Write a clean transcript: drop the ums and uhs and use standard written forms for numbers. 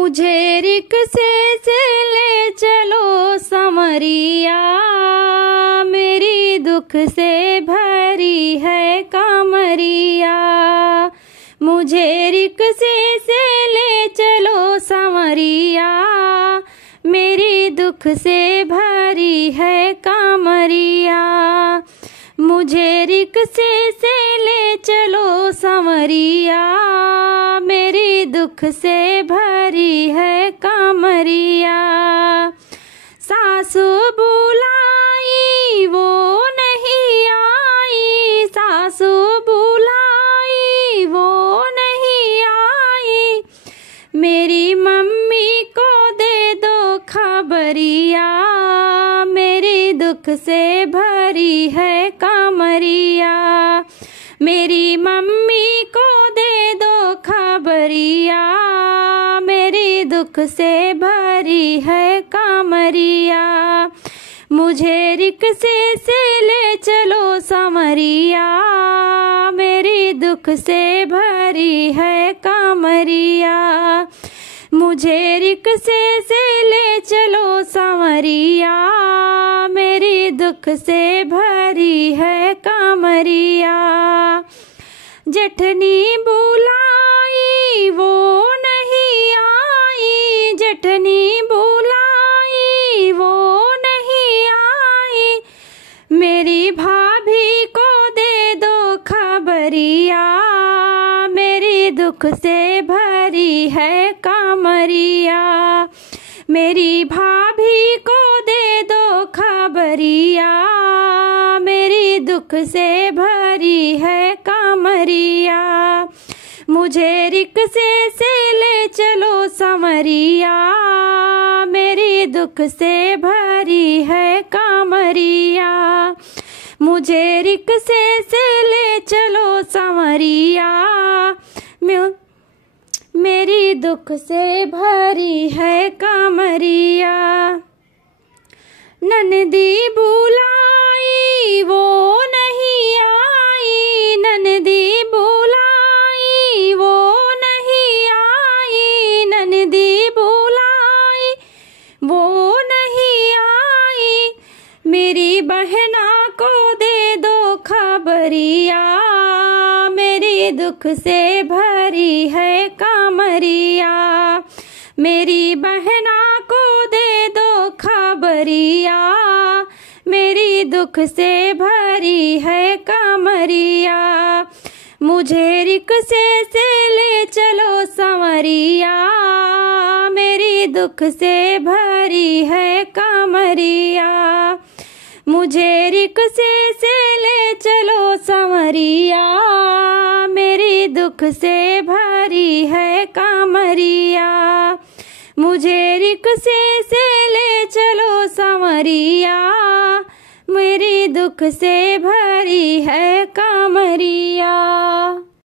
मुझे रिक्शे से ले चलो समरिया, मेरी दुख से भरी है कामरिया। मुझे रिक्शे से ले चलो समरिया, मेरी दुख से भरी है कामरिया। मुझे रिक्शे से ले चलो समरिया, मेरी दुख से भरी है कामरिया। सासू बुलाई वो नहीं आई, सासू बुलाई वो नहीं आई, मेरी मम्मी को दे दो खबरिया, मेरी दुख से भरी है कामरिया। मेरी मम्मी को दे दो खबरिया, मेरी दुख से भरी है कामरिया। मुझे रिक्शे से ले चलो समरिया, मेरी दुख से भरी है कामरिया। मुझे रिक्शे से ले चलो समरिया, मेरी दुख से भरी है कामरिया। जेठनी बुलाई वो नहीं आई, जेठनी बुलाई वो नहीं आई, मेरी भाभी को दे दो खबरिया, मेरी दुख से भरी है कामरिया। मेरी भाभी को दे दो खबरिया, मेरी दुख से भरी है कामरिया। मुझे रिक्शे से ले चलो समरिया, मेरी दुख से भरी है कामरिया। मुझे रिक्शे से ले चलो समरिया, मेरी दुख से भरी है कामरिया। ननदी बुलाई वो नहीं आई, ननदी बुलाई वो नहीं आई, ननदी बुलाई वो नहीं आई, मेरी बहना को दे दो खबरिया, मेरी दुख से भरी है कामरिया। मेरी बहना को दे दो खबरिया, मेरी दुख से भरी है कामरिया। मुझे रिक्शे से ले चलो समरिया, मेरी दुख से भरी है कामरिया। मुझे रिक्शे से ले चलो समरिया, मेरी दुख से भरी है कामरिया। मुझे रिक्शे से ले चलो समरिया, मेरी दुख से भरी है कामरिया।